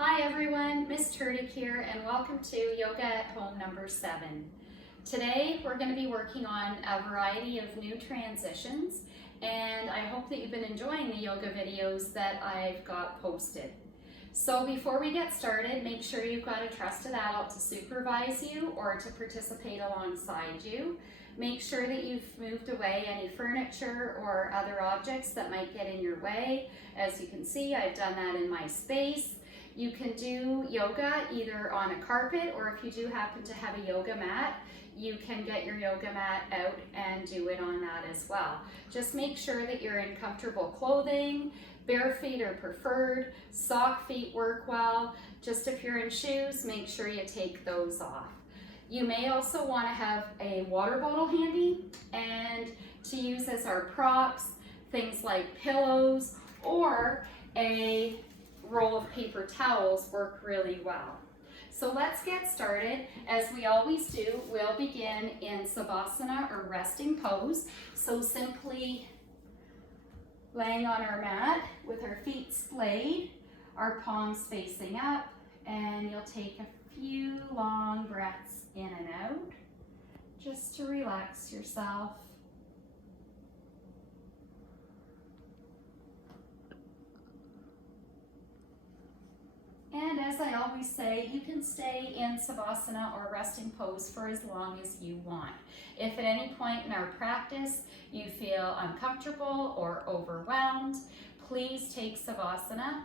Hi everyone, Miss Turdick here and welcome to Yoga at Home number 7. Today we're going to be working on a variety of new transitions and I hope that you've been enjoying the yoga videos that I've got posted. So before we get started, make sure you've got a trusted adult to supervise you or to participate alongside you. Make sure that you've moved away any furniture or other objects that might get in your way. As you can see, I've done that in my space. You can do yoga either on a carpet, or if you do happen to have a yoga mat, you can get your yoga mat out and do it on that as well. Just make sure that you're in comfortable clothing. Bare feet are preferred. Sock feet work well. Just if you're in shoes, make sure you take those off. You may also want to have a water bottle handy and to use as our props, things like pillows or a roll of paper towels work really well. So let's get started. As we always do, we'll begin in Savasana or resting pose. So simply laying on our mat with our feet splayed, our palms facing up, and you'll take a few long breaths in and out just to relax yourself. And as I always say, you can stay in Savasana or resting pose for as long as you want. If at any point in our practice you feel uncomfortable or overwhelmed, please take Savasana.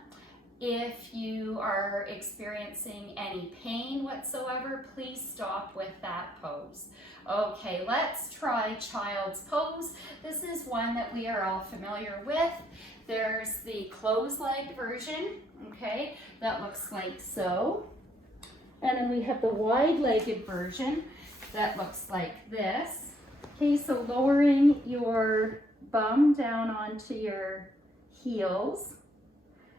If you are experiencing any pain whatsoever, please stop with that pose. Okay, let's try child's pose. This is one that we are all familiar with. There's the closed-legged version, okay, that looks like so. And then we have the wide-legged version that looks like this. Okay, so lowering your bum down onto your heels.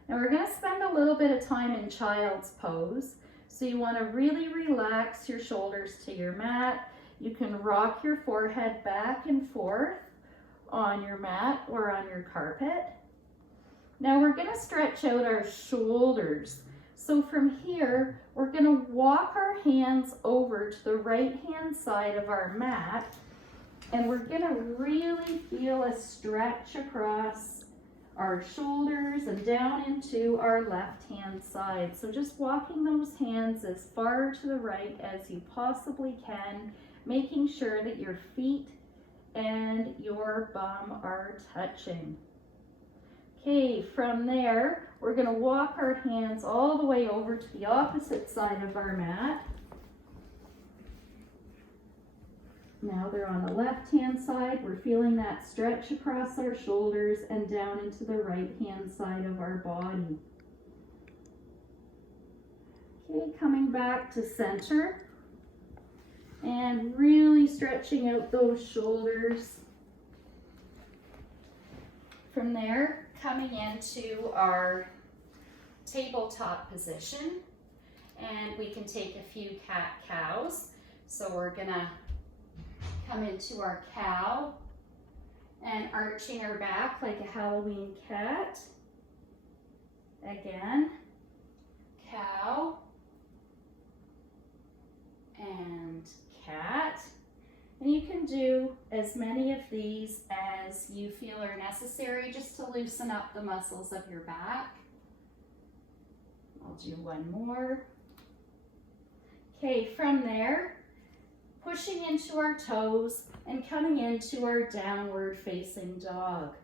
And we're going to spend a little bit of time in child's pose. So you want to really relax your shoulders to your mat. You can rock your forehead back and forth on your mat or on your carpet. Now we're going to stretch out our shoulders. So from here, we're going to walk our hands over to the right hand side of our mat. And we're going to really feel a stretch across our shoulders and down into our left hand side. So just walking those hands as far to the right as you possibly can, making sure that your feet and your bum are touching. Okay, from there, we're going to walk our hands all the way over to the opposite side of our mat. Now they're on the left-hand side. We're feeling that stretch across our shoulders and down into the right-hand side of our body. Okay, coming back to center and really stretching out those shoulders. From there, coming into our tabletop position, and we can take a few cat-cows. So we're gonna come into our cow and arching our back like a Halloween cat. Again, cow and cat. And you can do as many of these as you feel are necessary just to loosen up the muscles of your back. I'll do one more. Okay, from there, pushing into our toes and coming into our downward facing dog.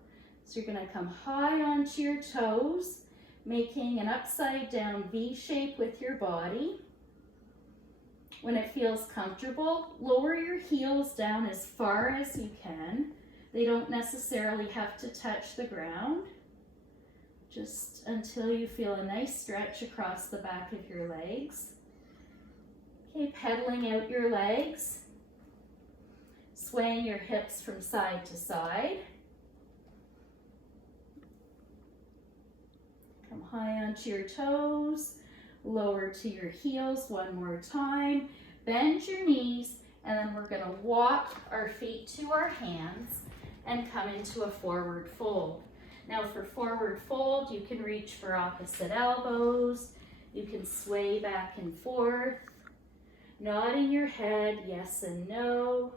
So you're going to come high onto your toes, making an upside down V shape with your body. When it feels comfortable, lower your heels down as far as you can. They don't necessarily have to touch the ground, just until you feel a nice stretch across the back of your legs. Okay, pedaling out your legs, swaying your hips from side to side. Come high onto your toes. Lower to your heels one more time. Bend your knees, and then we're going to walk our feet to our hands and come into a forward fold. Now for forward fold, you can reach for opposite elbows. You can sway back and forth, nodding your head yes and no.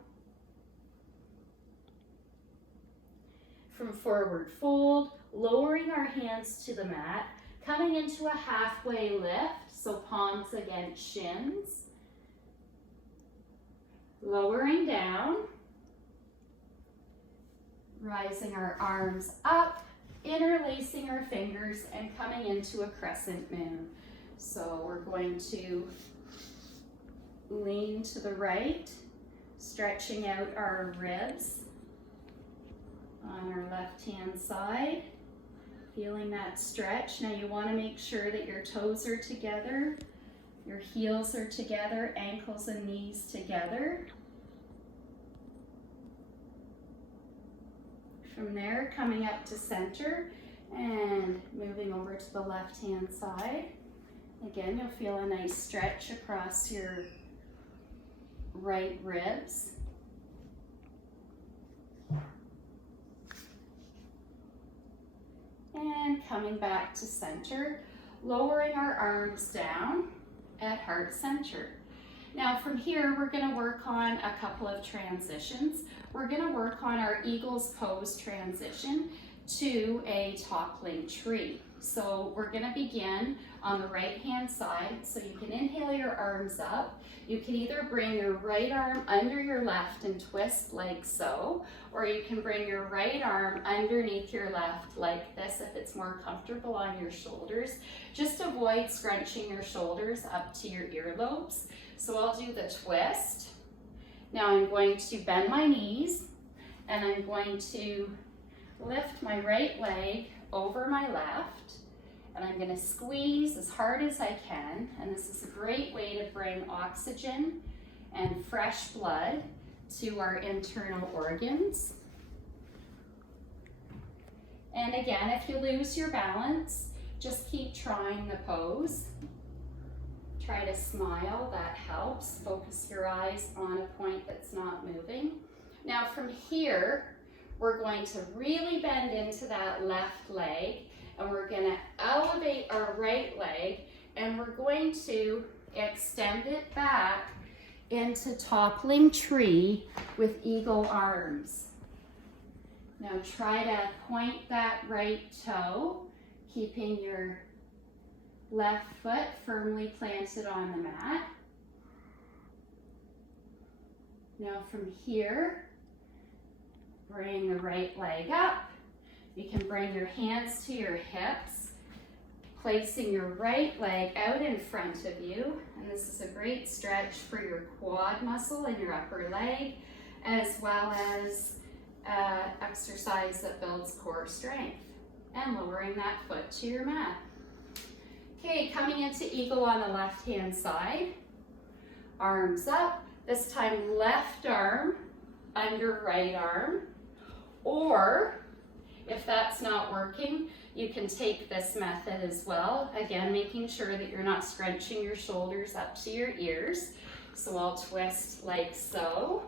From forward fold, lowering our hands to the mat, coming into a halfway lift, so palms against shins. Lowering down, rising our arms up, interlacing our fingers, and coming into a crescent moon. So we're going to lean to the right, stretching out our ribs on our left-hand side, feeling that stretch. Now you want to make sure that your toes are together, your heels are together, ankles and knees together. From there, coming up to center and moving over to the left-hand side. Again, you'll feel a nice stretch across your right ribs. And coming back to center, lowering our arms down at heart center. Now from here, we're going to work on a couple of transitions. We're going to work on our eagle's pose transition to a toppling tree. So we're going to begin on the right hand side. So you can inhale your arms up. You can either bring your right arm under your left and twist like so, or you can bring your right arm underneath your left like this if it's more comfortable on your shoulders. Just avoid scrunching your shoulders up to your earlobes. So I'll do the twist. Now I'm going to bend my knees and I'm going to lift my right leg over my left, and I'm going to squeeze as hard as I can. And this is a great way to bring oxygen and fresh blood to our internal organs. And again, if you lose your balance, just keep trying the pose. Try to smile, that helps. Focus your eyes on a point that's not moving. Now from here, we're going to really bend into that left leg, and we're going to elevate our right leg, and we're going to extend it back into toppling tree with eagle arms. Now try to point that right toe, keeping your left foot firmly planted on the mat. Now from here, bring the right leg up. You can bring your hands to your hips, placing your right leg out in front of you. And this is a great stretch for your quad muscle and your upper leg, as well as exercise that builds core strength. And lowering that foot to your mat. Okay, coming into eagle on the left-hand side. Arms up. This time left arm under right arm. Or if that's not working, you can take this method as well. Again, making sure that you're not scrunching your shoulders up to your ears. So I'll twist like so.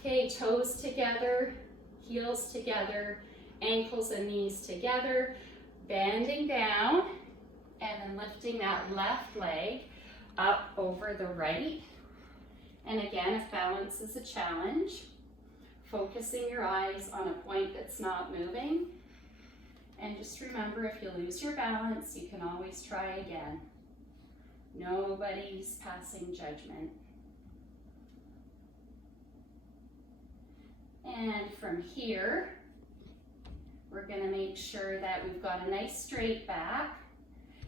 Okay, toes together, heels together, ankles and knees together, bending down, and then lifting that left leg up over the right. And again, if balance is a challenge, focusing your eyes on a point that's not moving. And just remember, if you lose your balance, you can always try again. Nobody's passing judgment. And from here, we're going to make sure that we've got a nice straight back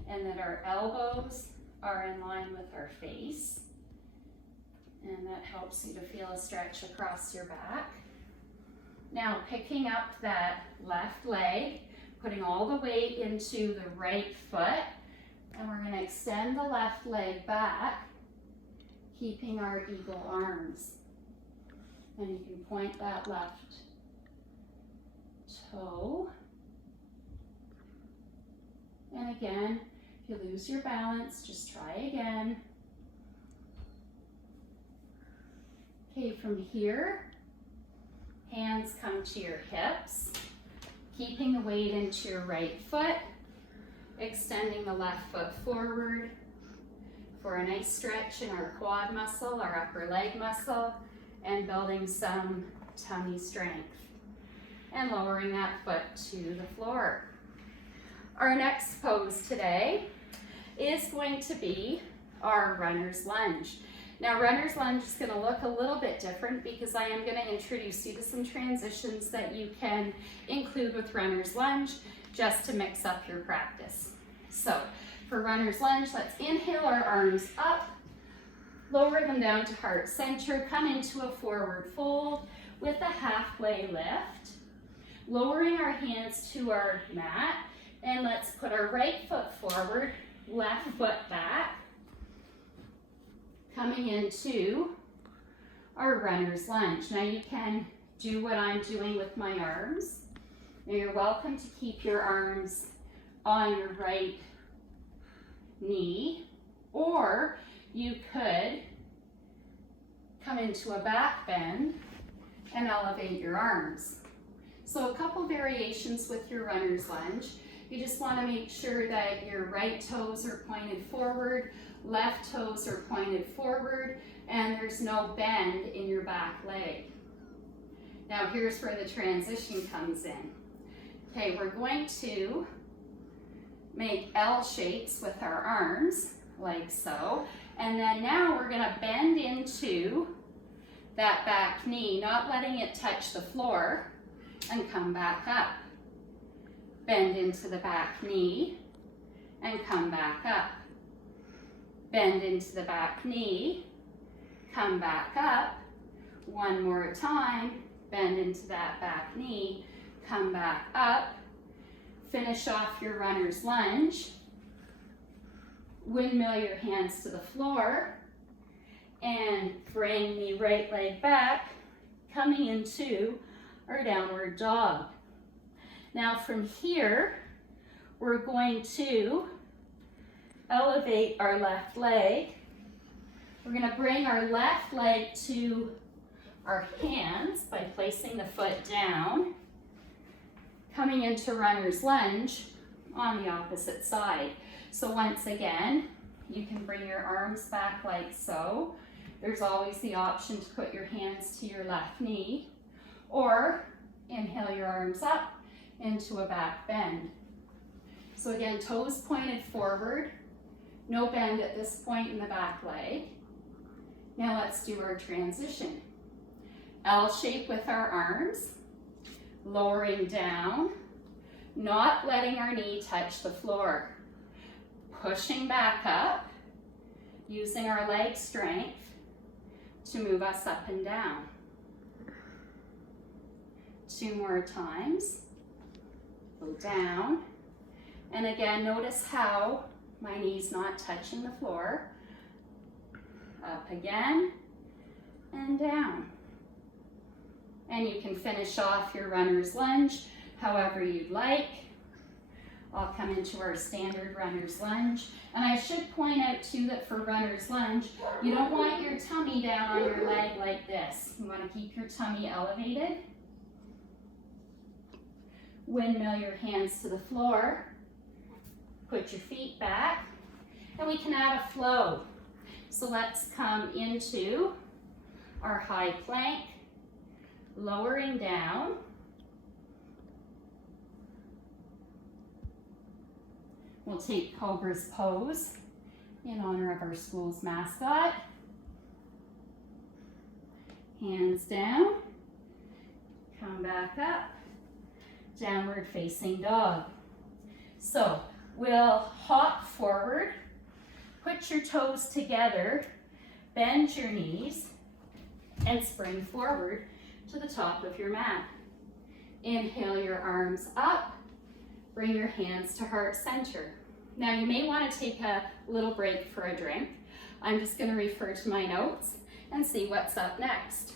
and that our elbows are in line with our face. And that helps you to feel a stretch across your back. Now picking up that left leg, putting all the weight into the right foot, and we're going to extend the left leg back, keeping our eagle arms. And you can point that left toe. And again, if you lose your balance, just try again. Okay, from here, hands come to your hips, keeping the weight into your right foot, extending the left foot forward for a nice stretch in our quad muscle, our upper leg muscle, and building some tummy strength. And lowering that foot to the floor. Our next pose today is going to be our runner's lunge. Now, runner's lunge is going to look a little bit different because I am going to introduce you to some transitions that you can include with runner's lunge just to mix up your practice. So, for runner's lunge, let's inhale our arms up, lower them down to heart center, come into a forward fold with a halfway lift, lowering our hands to our mat, and let's put our right foot forward, left foot back, coming into our runner's lunge. Now you can do what I'm doing with my arms. Now you're welcome to keep your arms on your right knee, or you could come into a back bend and elevate your arms. So a couple variations with your runner's lunge. You just want to make sure that your right toes are pointed forward, left toes are pointed forward, and there's no bend in your back leg. Now here's where the transition comes in. Okay, we're going to make L shapes with our arms, like so, and then now we're going to bend into that back knee, not letting it touch the floor, and come back up. Bend into the back knee and come back up. Bend into the back knee, come back up. One more time, bend into that back knee, come back up. Finish off your runner's lunge. Windmill your hands to the floor and bring the right leg back, coming into our downward dog. Now from here, we're going to elevate our left leg. We're going to bring our left leg to our hands by placing the foot down, coming into runner's lunge on the opposite side. So once again, you can bring your arms back like so. There's always the option to put your hands to your left knee, or inhale your arms up into a back bend. So again, toes pointed forward, no bend at this point in the back leg. Now let's do our transition. L shape with our arms, lowering down, not letting our knee touch the floor. Pushing back up, using our leg strength to move us up and down. 2 more times. Go down. And again, notice how my knee's not touching the floor. Up again and down. And you can finish off your runner's lunge however you'd like. I'll come into our standard runner's lunge. And I should point out too that for runner's lunge, you don't want your tummy down on your leg like this. You want to keep your tummy elevated. Windmill your hands to the floor. Put your feet back. And we can add a flow. So let's come into our high plank, lowering down. We'll take Cobra's pose in honor of our school's mascot. Hands down, come back up, downward facing dog. So we'll hop forward, put your toes together, bend your knees, and spring forward to the top of your mat. Inhale your arms up. Bring your hands to heart center. Now you may want to take a little break for a drink. I'm just going to refer to my notes and see what's up next.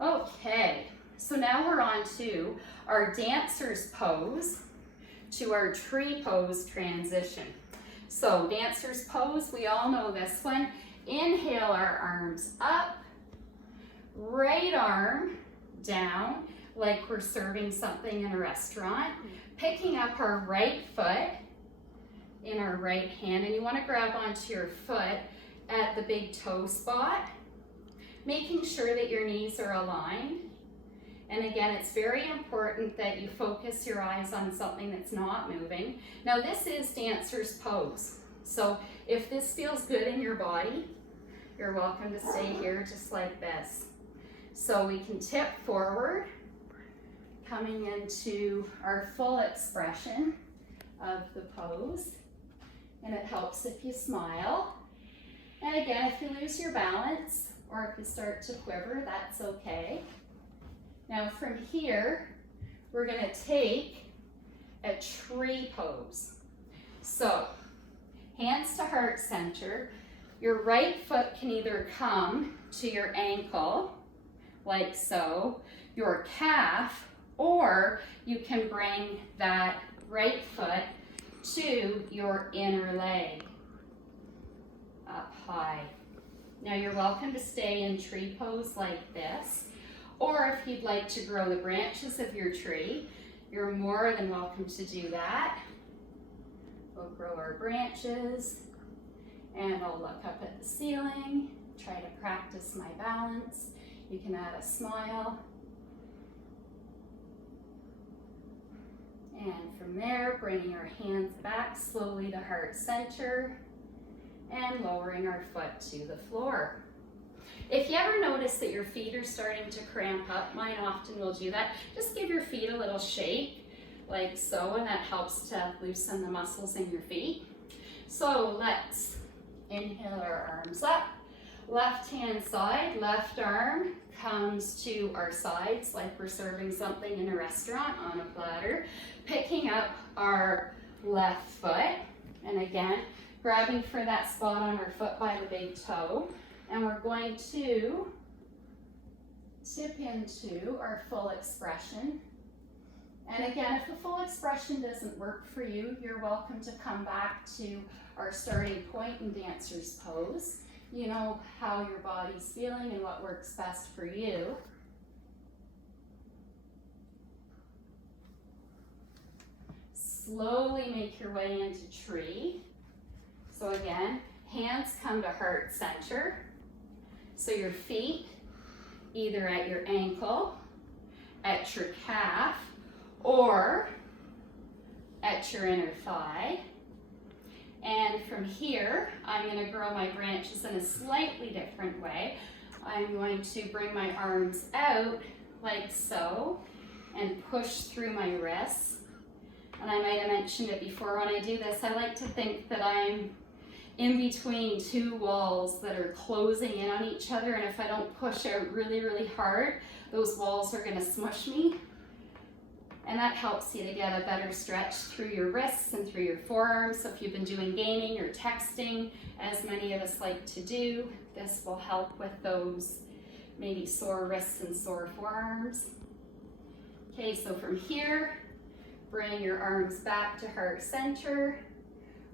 Okay, so now we're on to our dancer's pose to our tree pose transition. So dancer's pose, we all know this one. Inhale our arms up, right arm down like we're serving something in a restaurant. Picking up our right foot in our right hand, and you want to grab onto your foot at the big toe spot, making sure that your knees are aligned. And again, it's very important that you focus your eyes on something that's not moving. Now this is dancer's pose. So if this feels good in your body, you're welcome to stay here just like this. So we can tip forward, coming into our full expression of the pose. And it helps if you smile. And again, if you lose your balance or if you start to quiver, that's okay. Now from here, we're going to take a tree pose. So hands to heart center. Your right foot can either come to your ankle, like so, your calf, or you can bring that right foot to your inner leg, up high. Now you're welcome to stay in tree pose like this, or if you'd like to grow the branches of your tree, you're more than welcome to do that. We'll grow our branches, and I'll look up at the ceiling, try to practice my balance. You can add a smile. And from there, bringing our hands back slowly to heart center and lowering our foot to the floor. If you ever notice that your feet are starting to cramp up, mine often will do that, just give your feet a little shake, like so, and that helps to loosen the muscles in your feet. So let's inhale our arms up, left hand side, left arm comes to our sides like we're serving something in a restaurant on a platter, picking up our left foot, and again, grabbing for that spot on our foot by the big toe, and we're going to tip into our full expression. And again, if the full expression doesn't work for you, you're welcome to come back to our starting point in dancer's pose. You know how your body's feeling and what works best for you. Slowly make your way into tree. So again, hands come to heart center. So your feet either at your ankle, at your calf, or at your inner thigh. And from here, I'm going to grow my branches in a slightly different way. I'm going to bring my arms out like so and push through my wrists. And I might have mentioned it before, when I do this, I like to think that I'm in between two walls that are closing in on each other, and if I don't push out really, really hard, those walls are going to smush me. And that helps you to get a better stretch through your wrists and through your forearms. So if you've been doing gaming or texting, as many of us like to do, this will help with those maybe sore wrists and sore forearms. Okay, so from here, bring your arms back to heart center,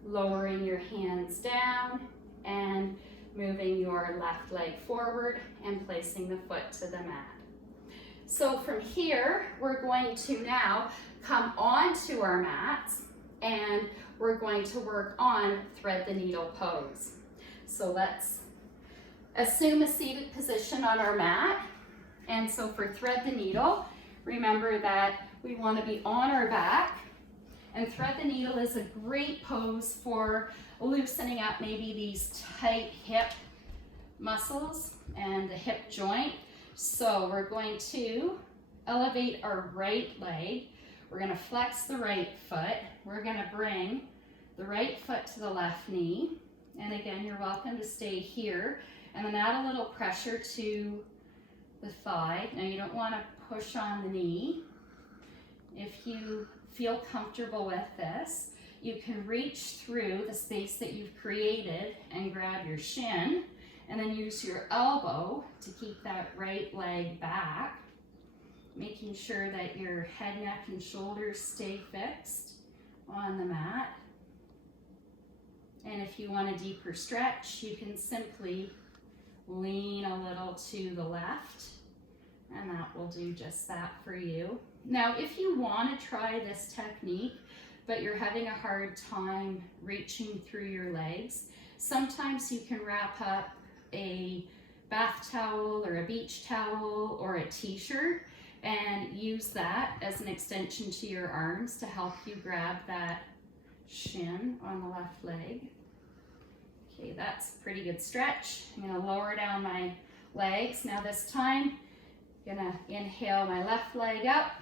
lowering your hands down and moving your left leg forward and placing the foot to the mat. So from here, we're going to now come onto our mats and we're going to work on thread the needle pose. So let's assume a seated position on our mat. And so for thread the needle, remember that we want to be on our back, and thread the needle is a great pose for loosening up maybe these tight hip muscles and the hip joint. So we're going to elevate our right leg. We're going to flex the right foot. We're going to bring the right foot to the left knee. And again, you're welcome to stay here. And then add a little pressure to the thigh. Now you don't want to push on the knee. If you feel comfortable with this, you can reach through the space that you've created and grab your shin, and then use your elbow to keep that right leg back, making sure that your head, neck, and shoulders stay fixed on the mat. And if you want a deeper stretch, you can simply lean a little to the left, and that will do just that for you. Now, if you want to try this technique but you're having a hard time reaching through your legs, sometimes you can wrap up a bath towel or a beach towel or a t-shirt and use that as an extension to your arms to help you grab that shin on the left leg. Okay, that's a pretty good stretch. I'm gonna lower down my legs. Now this time, I'm gonna inhale my left leg up,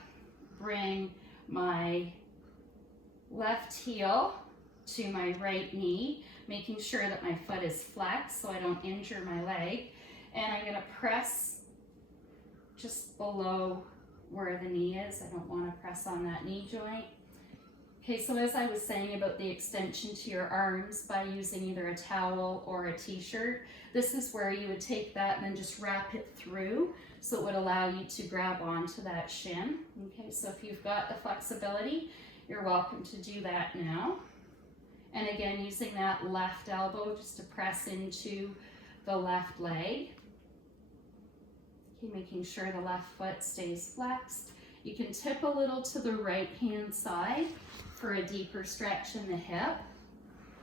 bring my left heel to my right knee, making sure that my foot is flexed so I don't injure my leg. And I'm gonna press just below where the knee is. I don't wanna press on that knee joint. Okay, so as I was saying about the extension to your arms by using either a towel or a t-shirt, this is where you would take that and then just wrap it through so it would allow you to grab onto that shin. Okay, so if you've got the flexibility, you're welcome to do that now. And again, using that left elbow just to press into the left leg. Okay, making sure the left foot stays flexed. You can tip a little to the right hand side for a deeper stretch in the hip.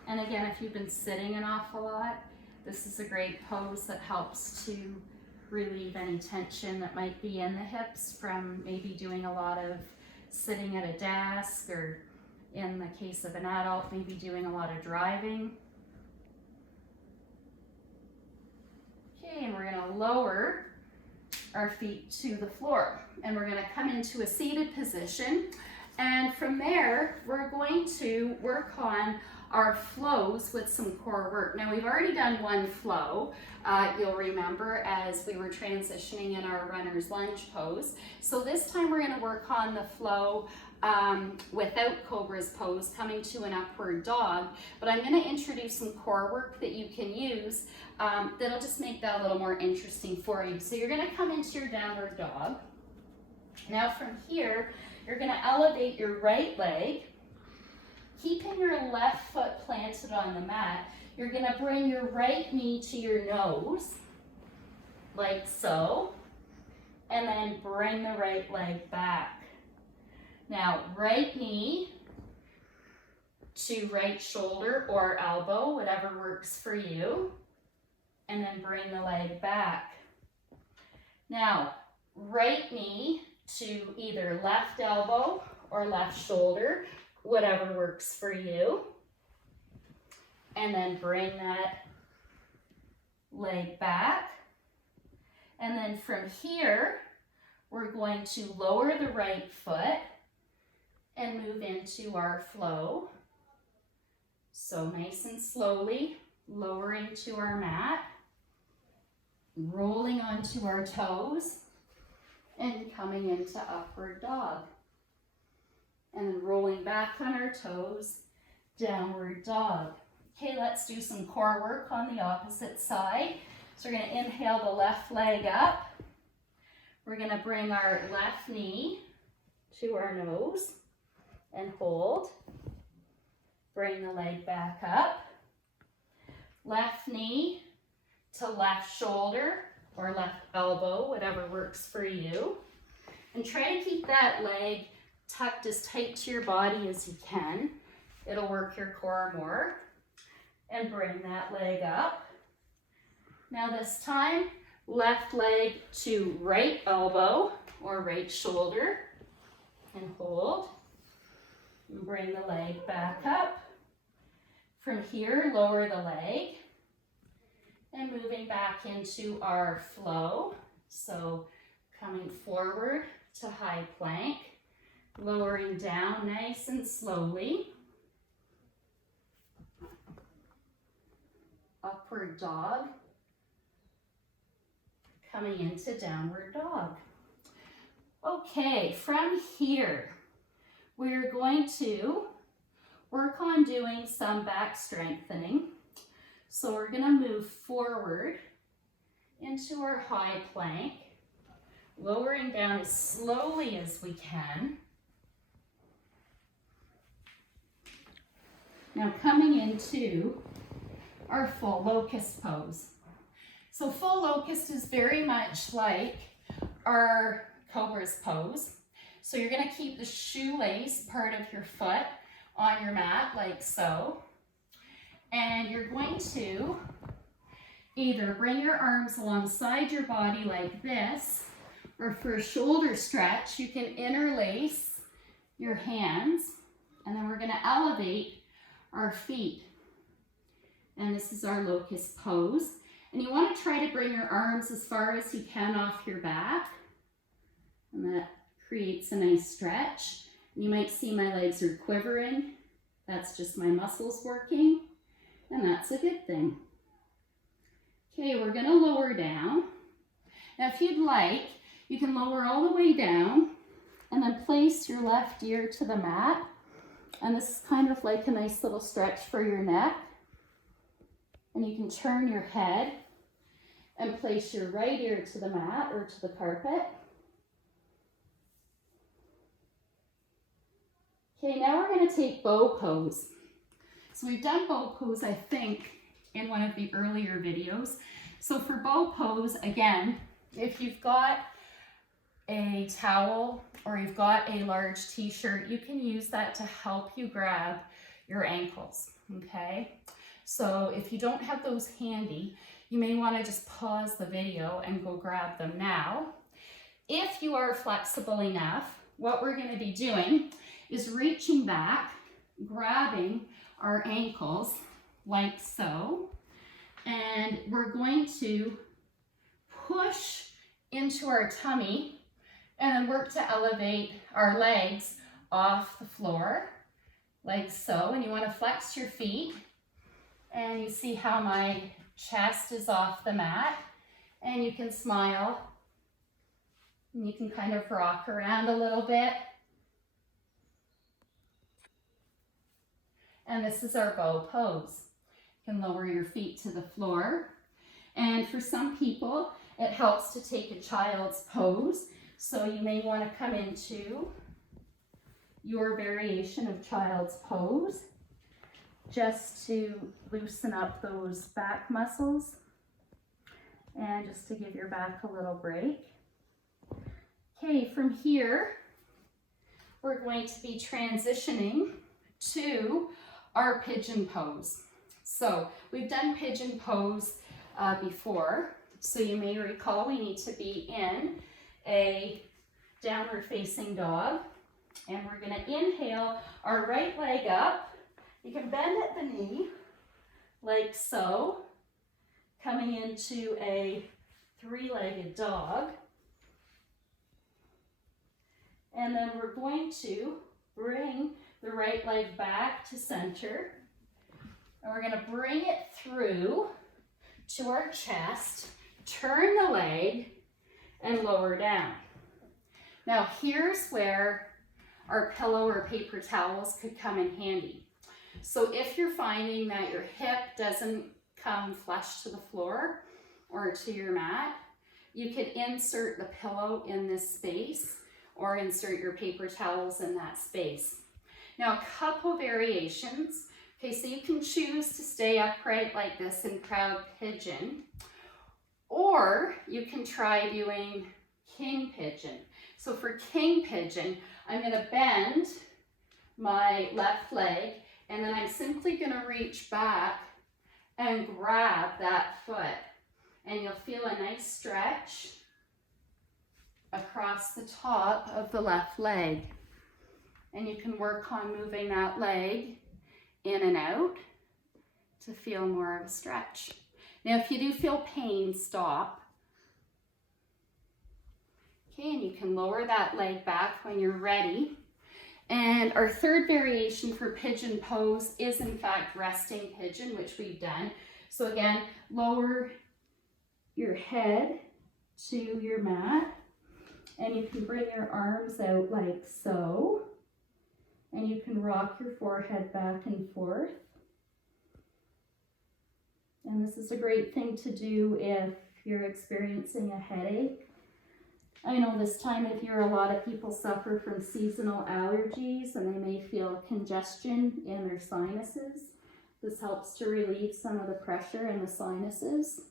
And again, if you've been sitting an awful lot, this is a great pose that helps to relieve any tension that might be in the hips from maybe doing a lot of sitting at a desk, or in the case of an adult, maybe doing a lot of driving. Okay, and we're gonna lower our feet to the floor, and we're gonna come into a seated position. And from there, we're going to work on our flows with some core work. Now, we've already done one flow, you'll remember, as we were transitioning in our runner's lunge pose. So this time we're gonna work on the flow without Cobra's pose, coming to an upward dog. But I'm gonna introduce some core work that you can use that'll just make that a little more interesting for you. So you're gonna come into your downward dog. Now from here, you're gonna elevate your right leg, keeping your left foot planted on the mat. You're gonna bring your right knee to your nose, like so, and then bring the right leg back. Now, right knee to right shoulder or elbow, whatever works for you, and then bring the leg back. Now, right knee to either left elbow or left shoulder, whatever works for you. And then bring that leg back. And then from here, we're going to lower the right foot and move into our flow. So nice and slowly, lowering to our mat, rolling onto our toes, and coming into upward dog. And then rolling back on our toes, downward dog. Okay, let's do some core work on the opposite side. So we're gonna inhale the left leg up. We're gonna bring our left knee to our nose and hold. Bring the leg back up. Left knee to left shoulder or left elbow, whatever works for you. And try to keep that leg tucked as tight to your body as you can. It'll work your core more. And bring that leg up. Now this time, left leg to right elbow or right shoulder and hold. And bring the leg back up. From here, lower the leg and moving back into our flow. So coming forward to high plank, lowering down nice and slowly. Upward dog, coming into downward dog. Okay, from here, we're going to work on doing some back strengthening. So we're gonna move forward into our high plank, lowering down as slowly as we can. Now coming into our full locust pose. So full locust is very much like our Cobra's pose. So you're gonna keep the shoelace part of your foot on your mat like so. And you're going to either bring your arms alongside your body like this, or for a shoulder stretch, you can interlace your hands, and then we're going to elevate our feet. And this is our locust pose. And you want to try to bring your arms as far as you can off your back. And that creates a nice stretch. You might see my legs are quivering. That's just my muscles working. And that's a good thing. Okay, we're going to lower down. Now, if you'd like, you can lower all the way down and then place your left ear to the mat. And this is kind of like a nice little stretch for your neck. And you can turn your head and place your right ear to the mat or to the carpet. Okay, now we're going to take bow pose. So we've done bow pose, I think, in one of the earlier videos. So for bow pose, again, if you've got a towel or you've got a large t-shirt, you can use that to help you grab your ankles, okay? So if you don't have those handy, you may want to just pause the video and go grab them now. If you are flexible enough, what we're going to be doing is reaching back, grabbing our ankles like so, and we're going to push into our tummy and then work to elevate our legs off the floor like so. And you want to flex your feet, and you see how my chest is off the mat, and you can smile and you can kind of rock around a little bit. And this is our bow pose. You can lower your feet to the floor. And for some people, it helps to take a child's pose. So you may want to come into your variation of child's pose just to loosen up those back muscles and just to give your back a little break. Okay, from here, we're going to be transitioning to our pigeon pose. So we've done pigeon pose before. So you may recall we need to be in a downward facing dog. And we're going to inhale our right leg up. You can bend at the knee like so, coming into a three-legged dog. And then we're going to bring the right leg back to center. And we're going to bring it through to our chest, turn the leg, and lower down. Now here's where our pillow or paper towels could come in handy. So if you're finding that your hip doesn't come flush to the floor or to your mat, you could insert the pillow in this space or insert your paper towels in that space. Now a couple variations. Okay, so you can choose to stay upright like this in proud pigeon, or you can try doing king pigeon. So for king pigeon, I'm going to bend my left leg, and then I'm simply going to reach back and grab that foot. And you'll feel a nice stretch across the top of the left leg. And you can work on moving that leg in and out to feel more of a stretch. Now, if you do feel pain, stop. Okay, and you can lower that leg back when you're ready. And our third variation for pigeon pose is in fact resting pigeon, which we've done. So again, lower your head to your mat, and you can bring your arms out like so. And you can rock your forehead back and forth. And this is a great thing to do if you're experiencing a headache. I know this time of year a lot of people suffer from seasonal allergies and they may feel congestion in their sinuses. This helps to relieve some of the pressure in the sinuses.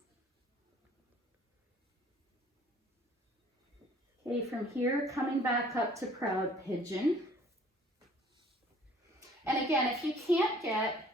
Okay, from here, coming back up to proud pigeon. And again, if you can't get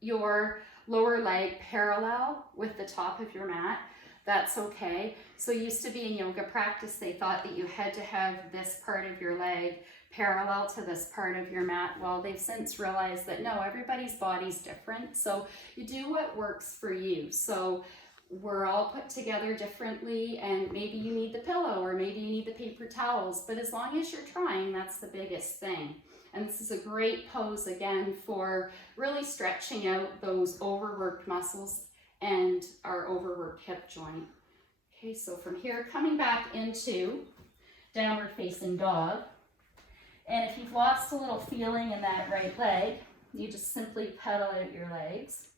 your lower leg parallel with the top of your mat, that's okay. So used to be in yoga practice, they thought that you had to have this part of your leg parallel to this part of your mat. Well, they've since realized that no, everybody's body's different. So you do what works for you. So we're all put together differently, and maybe you need the pillow or maybe you need the paper towels, but as long as you're trying, that's the biggest thing. And this is a great pose again for really stretching out those overworked muscles and our overworked hip joint. Okay, so from here, coming back into downward facing dog. And if you've lost a little feeling in that right leg, you just simply pedal out your legs.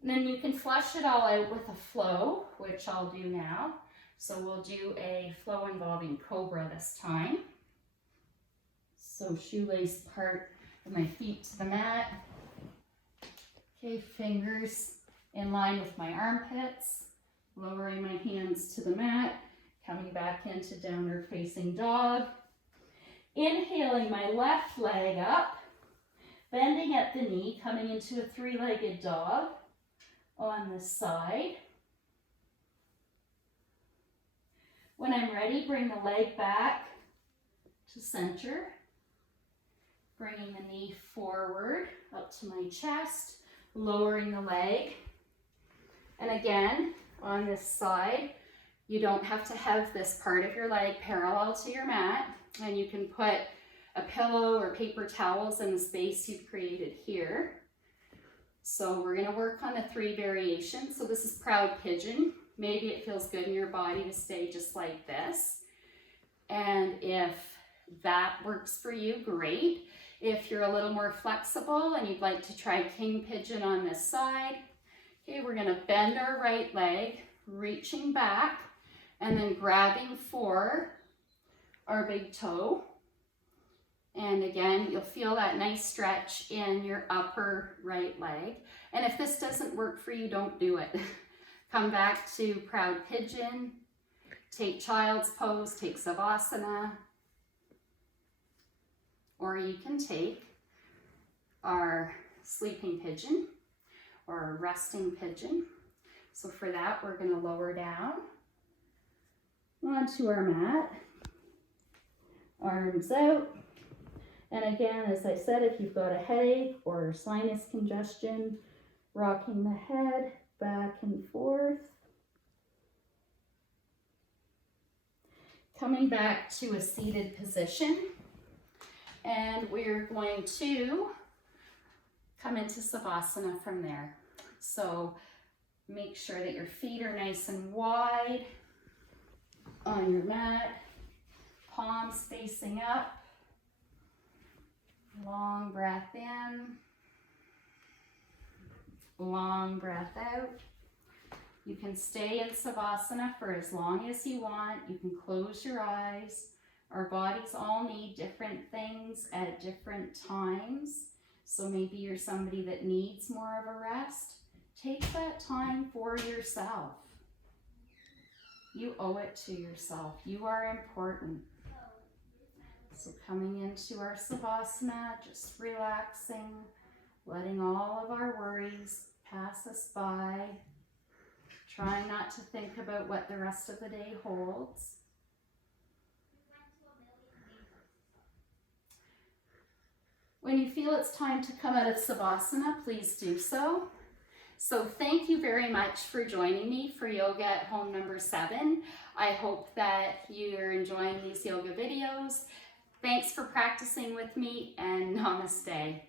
And then you can flush it all out with a flow, which I'll do now. So we'll do a flow involving cobra this time. So shoelace part of my feet to the mat. Okay, fingers in line with my armpits, lowering my hands to the mat, coming back into downward facing dog. Inhaling my left leg up, bending at the knee, coming into a three-legged dog on this side. When I'm ready, bring the leg back to center, bringing the knee forward up to my chest, lowering the leg. And again, on this side, you don't have to have this part of your leg parallel to your mat, and you can put a pillow or paper towels in the space you've created here. So we're going to work on the 3 variations. So this is proud pigeon. Maybe it feels good in your body to stay just like this. And if that works for you, great. If you're a little more flexible and you'd like to try king pigeon on this side, okay, we're going to bend our right leg, reaching back, and then grabbing for our big toe. And again, you'll feel that nice stretch in your upper right leg. And if this doesn't work for you, don't do it. Come back to proud pigeon, take child's pose, take savasana, or you can take our sleeping pigeon or resting pigeon. So for that, we're going to lower down onto our mat, arms out. And again, as I said, if you've got a headache or sinus congestion, rocking the head back and forth. Coming back to a seated position. And we're going to come into Savasana from there. So make sure that your feet are nice and wide on your mat, palms facing up. Long breath in, long breath out. You can stay in Savasana for as long as you want. You can close your eyes. Our bodies all need different things at different times. So maybe you're somebody that needs more of a rest. Take that time for yourself. You owe it to yourself. You are important. So coming into our Savasana, just relaxing, letting all of our worries pass us by, trying not to think about what the rest of the day holds. When you feel it's time to come out of Savasana, please do so. So thank you very much for joining me for Yoga at Home number 7. I hope that you're enjoying these yoga videos. Thanks for practicing with me, and namaste.